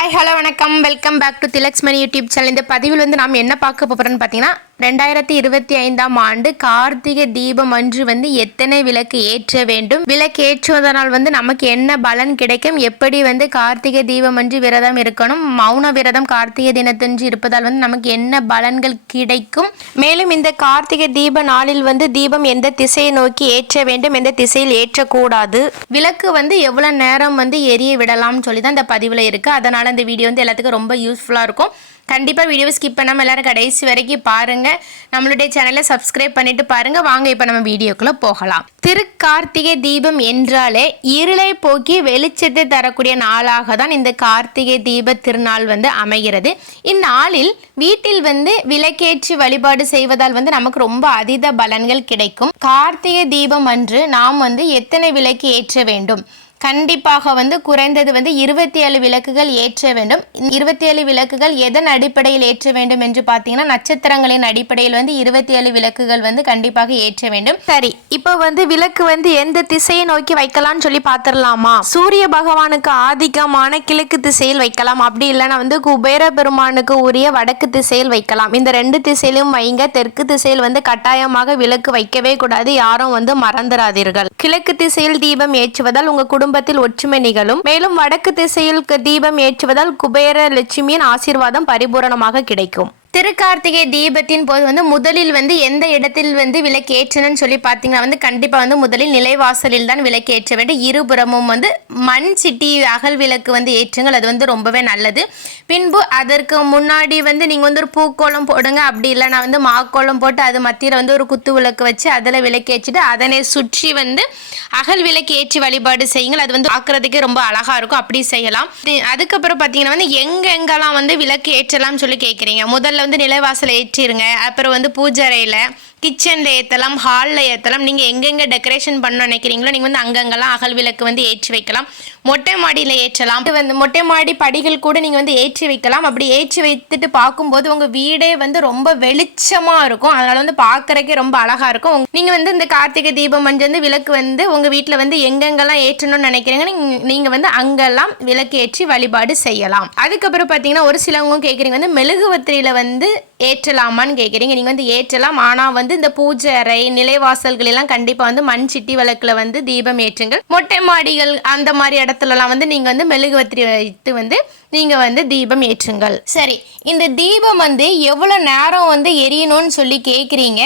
Hi hello வணக்கம். Welcome back to Thilaksmani YouTube channel இந்த பதிவில் வந்து நாம் என்ன பார்க்க போகிறோம்னு பார்த்தீங்கன்னா ரெண்டாயிரத்தி இருபத்தி ஐந்தாம் ஆண்டு கார்த்திகை தீபம் அன்று வந்து எத்தனை விளக்கு ஏற்ற வேண்டும்? விளக்கு ஏற்றுவதனால் வந்து நமக்கு என்ன பலன் கிடைக்கும்? எப்படி வந்து கார்த்திகை தீபம் அன்று விரதம் இருக்கணும்? மௌன விரதம் கார்த்திகை தினத்தன்று இருப்பதால் வந்து நமக்கு என்ன பலன்கள் கிடைக்கும்? மேலும் இந்த கார்த்திகை தீப நாளில் வந்து தீபம் எந்த திசையை நோக்கி ஏற்ற வேண்டும்? எந்த திசையில் ஏற்றக்கூடாது? விளக்கு வந்து எவ்வளோ நேரம் வந்து எரிய விடலாம்னு சொல்லி தான் இந்த பதிவில் இருக்குது அதனால் இந்த வீடியோ வந்து எல்லாத்துக்கும் ரொம்ப யூஸ்ஃபுல்லாக இருக்கும். கண்டிப்பாக வீடியோவை ஸ்கிப் பண்ணாமல் எல்லாரும் கடைசி வரைக்கும் பாருங்கள் நம்மளுடைய சேனலை சப்ஸ்கிரைப் பண்ணிவிட்டு பாருங்கள் வாங்க இப்போ நம்ம வீடியோக்குள்ளே போகலாம். திருக்கார்த்திகை தீபம் என்றாலே இருளை போக்கி வெளிச்சத்தை தரக்கூடிய நாளாக தான் இந்த கார்த்திகை தீப திருநாள் வந்து அமைகிறது. இந்நாளில் வீட்டில் வந்து விளக்கேற்றி வழிபாடு செய்வதால் வந்து நமக்கு ரொம்ப அதீத பலன்கள் கிடைக்கும். கார்த்திகை தீபம் அன்று நாம் வந்து எத்தனை விளக்கு ஏற்ற வேண்டும்? கண்டிப்பாக வந்து குறைந்தது வந்து இருபத்தி ஏழு விளக்குகள் ஏற்ற வேண்டும். இருபத்தி ஏழு விளக்குகள் எதன் அடிப்படையில் ஏற்ற வேண்டும் என்று பார்த்தீங்கன்னா நட்சத்திரங்களின் அடிப்படையில் வந்து இருபத்தி ஏழு விளக்குகள் வந்து கண்டிப்பாக ஏற்ற வேண்டும். சரி இப்போ வந்து விளக்கு வந்து எந்த திசையை நோக்கி வைக்கலாம்னு சொல்லி பார்த்துடலாமா? சூரிய பகவானுக்கு ஆதிக்கமான கிழக்கு திசையில் வைக்கலாம். அப்படி இல்லைன்னா வந்து குபேர பெருமானுக்கு உரிய வடக்கு திசையில் வைக்கலாம். இந்த ரெண்டு திசையிலும் வைங்க. தெற்கு திசையில் வந்து கட்டாயமாக விளக்கு வைக்கவே கூடாது. யாரும் வந்து மறந்துடாதீர்கள் கிழக்கு திசையில் தீபம் ஏற்றுவதால் உங்க குடும்பத்தில் ஒற்றுமை நிகழும். மேலும் வடக்கு திசையில் க- தீபம் ஏற்றுவதால் குபேர லட்சுமியின் ஆசீர்வாதம் பரிபூரணமாக கிடைக்கும். திருக்கார்த்திகை தீபத்தின் போது வந்து முதலில் வந்து எந்த இடத்தில் வந்து விளக்கேற்றணும்னு சொல்லி பார்த்தீங்கன்னா வந்து கண்டிப்பாக வந்து முதலில் நிலைவாசலில் தான் விளக்கேற்ற வேண்டும் இருபுறமும் வந்து மண் சிட்டி அகல் விளக்கு வந்து ஏற்றுங்கள். அது வந்து ரொம்பவே நல்லது. பின்பு அதற்கு முன்னாடி வந்து நீங்கள் வந்து ஒரு பூக்கோளம் போடுங்க. அப்படி இல்லைனா வந்து மாக்கோளம் போட்டு அது மத்தியில் வந்து ஒரு குத்து விளக்கு வச்சு அதில் விளக்கேற்றிட்டு அதனை சுற்றி வந்து அகல் விளக்கு ஏற்றி வழிபாடு செய்யுங்கள். அது வந்து பார்க்குறதுக்கே ரொம்ப அழகாக இருக்கும். அப்படி செய்யலாம். அதுக்கப்புறம் பார்த்தீங்கன்னா வந்து எங்கெங்கெல்லாம் வந்து விளக்கு ஏற்றலாம்னு சொல்லி கேட்குறீங்க. முதல்ல வந்து நிலவாசல் ஏற்றிருங்க. அப்புறம் வந்து பூஜை அறையில் கிச்சனில் ஏற்றலாம் ஹாலில் ஏற்றலாம் நீங்கள் எங்கெங்கே டெக்கரேஷன் பண்ண நினைக்கிறீங்களோ நீங்கள் வந்து அங்கங்கெல்லாம் அகல் விளக்கு வந்து ஏற்றி வைக்கலாம். மொட்டை மாடியில் ஏற்றலாம். இது வந்து மொட்டை மாடி படிகள் கூட நீங்கள் வந்து ஏற்றி வைக்கலாம். அப்படி ஏற்றி வைத்துட்டு பார்க்கும்போது உங்கள் வீடே வந்து ரொம்ப வெளிச்சமாக இருக்கும். அதனால் வந்து பார்க்குறக்கே ரொம்ப அழகாக இருக்கும். நீங்கள் வந்து இந்த கார்த்திகை தீபம் மஞ்சள் வந்து விளக்கு வந்து உங்கள் வீட்டில் வந்து எங்கெங்கெல்லாம் ஏற்றணும்னு நினைக்கிறீங்க நீங்கள் வந்து அங்கெல்லாம் விளக்கு ஏற்றி வழிபாடு செய்யலாம். அதுக்கப்புறம் பார்த்தீங்கன்னா ஒரு சிலவங்க கேட்குறீங்க வந்து மெழுகுவத்திரியில் வந்து ஏற்றலாமான்னு கேட்குறீங்க நீங்கள் வந்து ஏற்றலாம். ஆனால் வந்து வந்து இந்த பூஜை அறை நிலைவாசல்கள் எல்லாம் கண்டிப்பாக வந்து மண் சிட்டி விளக்குல வந்து தீபம் ஏற்றுங்கள். மொட்டை மாடிகள் அந்த மாதிரி இடத்துலலாம் வந்து நீங்கள் வந்து மெழுகுவத்திரி வைத்து வந்து நீங்கள் வந்து தீபம் ஏற்றுங்கள். சரி இந்த தீபம் வந்து எவ்வளோ நேரம் வந்து எரியணும்னு சொல்லி கேட்குறீங்க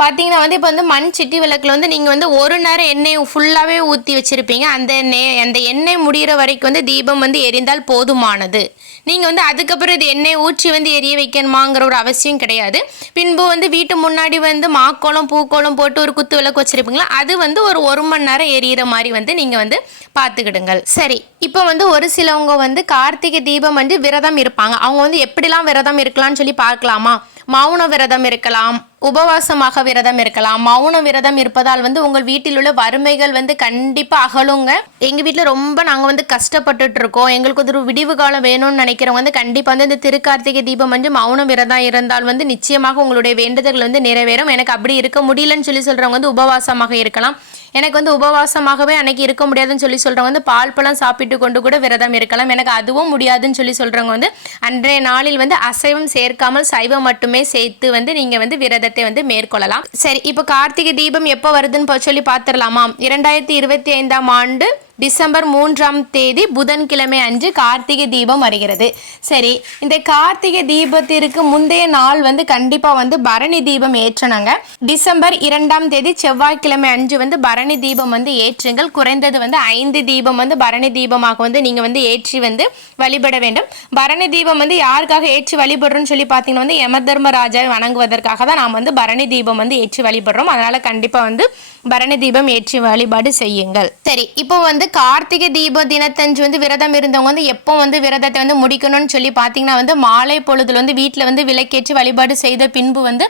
பார்த்தீங்கன்னா வந்து இப்போ வந்து மண் சிட்டி விளக்கில் வந்து நீங்கள் வந்து ஒரு நேரம் எண்ணெய் ஃபுல்லாகவே ஊற்றி வச்சுருப்பீங்க. அந்த எண்ணெய் அந்த எண்ணெய் முடிகிற வரைக்கும் வந்து தீபம் வந்து எரிந்தால் போதுமானது. நீங்கள் வந்து அதுக்கப்புறம் இது எண்ணெய் ஊற்றி வந்து எரிய வைக்கணுமாங்கிற ஒரு அவசியம் கிடையாது. பின்பு வந்து வீட்டு முன்னாடி வந்து மாக்கோளம் பூக்கோளம் போட்டு ஒரு குத்து விளக்கு வச்சுருப்பீங்களா? அது வந்து ஒரு ஒரு மணி நேரம் எரியிற மாதிரி வந்து நீங்கள் வந்து பார்த்துக்கிடுங்கள் சரி. இப்போ வந்து ஒரு சிலவங்க வந்து கார்த்திகை தீபம் வந்து விரதம் இருப்பாங்க. அவங்க வந்து எப்படிலாம் விரதம் இருக்கலாம்னு சொல்லி பார்க்கலாமா? மௌன விரதம் இருக்கலாம். உபவாசமாக விரதம் இருக்கலாம் மௌன விரதம் இருப்பதால் வந்து உங்கள் வீட்டில் உள்ள வறுமைகள் வந்து கண்டிப்பாக அகலுங்க. எங்கள் வீட்டில் ரொம்ப நாங்கள் வந்து கஷ்டப்பட்டுட்டு இருக்கோம். எங்களுக்கு ஒரு விடிவு காலம் வேணும்னு நினைக்கிறவங்க வந்து கண்டிப்பாக வந்து இந்த திருக்கார்த்திகை தீபம் வந்து மௌன விரதம் இருந்தால் வந்து நிச்சயமாக உங்களுடைய வேண்டுதல்கள் வந்து நிறைவேறும். எனக்கு அப்படி இருக்க முடியலன்னு சொல்லி சொல்கிறவங்க வந்து உபவாசமாக இருக்கலாம். எனக்கு வந்து உபவாசமாகவே அன்னைக்கு இருக்க முடியாதுன்னு சொல்லி சொல்கிறவங்க வந்து பால் பழம் சாப்பிட்டு கொண்டு கூட விரதம் இருக்கலாம். எனக்கு அதுவும் முடியாதுன்னு சொல்லி சொல்கிறவங்க வந்து அன்றைய நாளில் வந்து அசைவம் சேர்க்காமல் சைவம் மட்டுமே சேர்த்து வந்து நீங்கள் வந்து விரதத்தை வந்து மேற்கொள்ளலாம். சரி இப்போ கார்த்திகை தீபம் எப்போ வருதுன்னு சொல்லி பார்த்துடலாமா இரண்டாயிரத்தி இருபத்தி ஐந்தாம் ஆண்டு டிசம்பர் மூன்றாம் தேதி புதன்கிழமை அன்று கார்த்திகை தீபம் வருகிறது. சரி இந்த கார்த்திகை தீபத்திற்கு முந்தைய நாள் வந்து கண்டிப்பாக வந்து பரணி தீபம் ஏற்றணுங்க. டிசம்பர் இரண்டாம் தேதி செவ்வாய்க்கிழமை அன்று வந்து பரணி தீபம் வந்து ஏற்றுங்கள். குறைந்தது வந்து ஐந்து தீபம் வந்து பரணி தீபமாக வந்து நீங்கள் வந்து ஏற்றி வந்து வழிபட வேண்டும். பரணி தீபம் வந்து யாருக்காக ஏற்றி வழிபடுறோம்னு சொல்லி பார்த்தீங்கன்னா வந்து யம தர்மராஜாவை வணங்குவதற்காக தான் நாம் வந்து பரணி தீபம் வந்து ஏற்றி வழிபடுறோம். அதனால் கண்டிப்பாக வந்து பரணி தீபம் ஏற்றி வழிபாடு செய்யுங்கள். சரி இப்போ வந்து கார்த்திகை தீப தினத்தஞ்சு வந்து விரதம் இருந்தவங்க வந்து எப்போ வந்து விரதத்தை வந்து முடிக்கணும்னு சொல்லி பார்த்தீங்கன்னா வந்து மாலை பொழுதுல வந்து வீட்டில் வந்து விளக்கேற்றி வழிபாடு செய்த பின்பு வந்து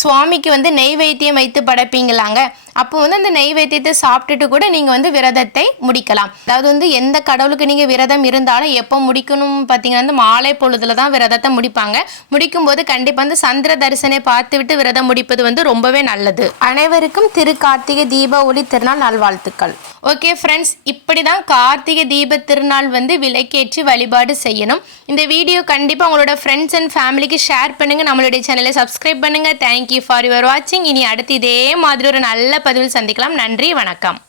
சுவாமிக்கு வந்து நெய்வேத்தியம் வைத்து படைப்பீங்களாங்க. அப்போ வந்து அந்த நெய்வேத்தியத்தை சாப்பிட்டுட்டு கூட நீங்கள் வந்து விரதத்தை முடிக்கலாம். அதாவது வந்து எந்த கடவுளுக்கு நீங்கள் விரதம் இருந்தாலும் எப்போ முடிக்கணும் பார்த்தீங்கன்னா வந்து மாலை பொழுதுல தான் விரதத்தை முடிப்பாங்க. முடிக்கும்போது கண்டிப்பாக வந்து சந்திர தரிசனை பார்த்துவிட்டு விரதம் முடிப்பது வந்து ரொம்பவே நல்லது. அனைவருக்கும் திரு கார்த்திகை தீப ஒளி திருநாள் நல்வாழ்த்துக்கள். ஓகே ஃப்ரெண்ட்ஸ் இப்போ இப்படி தான் கார்த்திகை தீப திருநாள் வந்து விலைக்கேற்றி வழிபாடு செய்யணும். இந்த வீடியோ கண்டிப்பாக உங்களோட ஃப்ரெண்ட்ஸ் அண்ட் ஃபேமிலிக்கு ஷேர் பண்ணுங்கள் நம்மளுடைய சேனலை சப்ஸ்கிரைப் பண்ணுங்கள் தேங்க்யூ ஃபார் யுவர் வாட்சிங் இனி அடுத்து இதே மாதிரி ஒரு நல்ல பதிவில் சந்திக்கலாம். நன்றி வணக்கம்.